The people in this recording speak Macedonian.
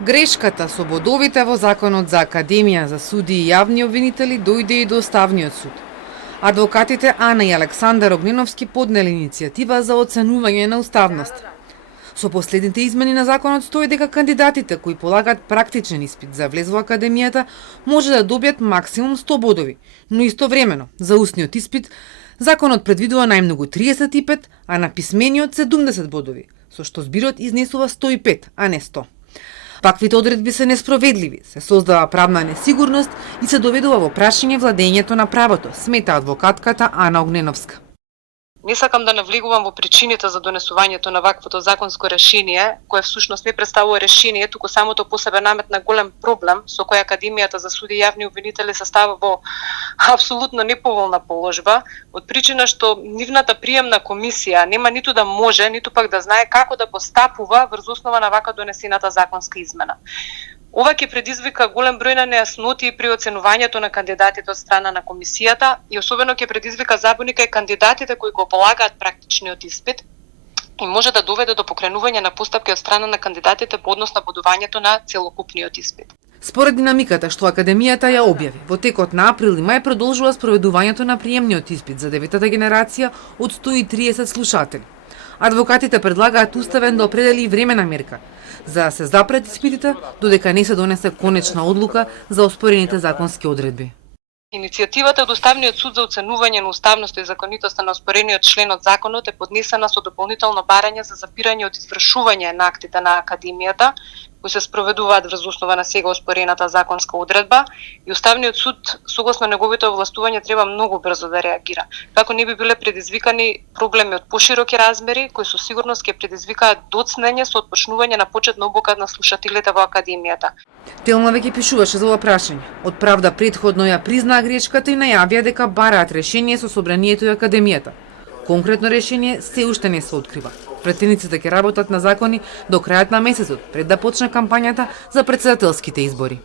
Грешката со бодовите во Законот за Академија за суди и јавни обвинители дојде и до Уставниот суд. Адвокатите Ана и Александар Огненовски поднели иницијатива за оценување на уставност. Со последните измени на законот стои дека кандидатите кои полагаат практичен испит за влез во Академијата може да добијат максимум 100 бодови, но истовремено за устниот испит законот предвидува најмногу 35, а на писмениот 70 бодови, со што збирот изнесува 105, а не 100. Ваквите одредби се неспроведливи, се создава правна несигурност и се доведува во прашање владењето на правото, смета адвокатката Ана Огненовска. Не сакам да навлегувам во причините за донесувањето на ваквото законско решение, кое всушност не представува решение, туку самото по себе наметна голем проблем со кој Академијата за суди и јавни обвинители се става во апсолутно неповолна положба, од причина што нивната приемна комисија нема ниту да може, ниту пак да знае како да постапува врз основа на вака донесената законска измена. Ова ќе предизвика голем број на нејасноти при оценувањето на кандидатите од страна на комисијата и особено ќе предизвика забуни кај кандидатите кои го полагаат практичниот испит и може да доведе до покренување на постапки од страна на кандидатите по однос на бодувањето на целокупниот испит. Според динамиката што Академијата ја објави, во текот на април и мај продолжува спроведувањето на приемниот испит за 9-та генерација од 130 слушатели. Адвокатите предлагаат Уставен да определи времена мерка за да се запрет испитите додека не се донесе конечна одлука за оспорените законски одредби. Иницијативата од Уставниот суд за оценување на уставноста и законитоста на оспорениот член од законот е поднесена со дополнително барање за запирање од извршување на актите на Академијата, кои се спроведуваат врз основа на сега оспорената законска одредба и Уставниот суд, согласно неговите овластувања, треба многу брзо да реагира. Како не би биле предизвикани проблеми од пошироки размери, кои со сигурност ќе предизвикаат доцнење со отпочнување на почетна обука на слушателите во Академијата. Телма веќе пишуваше за ова прашање. Од правда претходно ја признаа грешката и најавија дека бараат решение со собранието и Академијата. Конкретно решение се уште не се открива. Претениците ќе работат на закони до крајот на месецот, пред да почне кампањата за претседателските избори.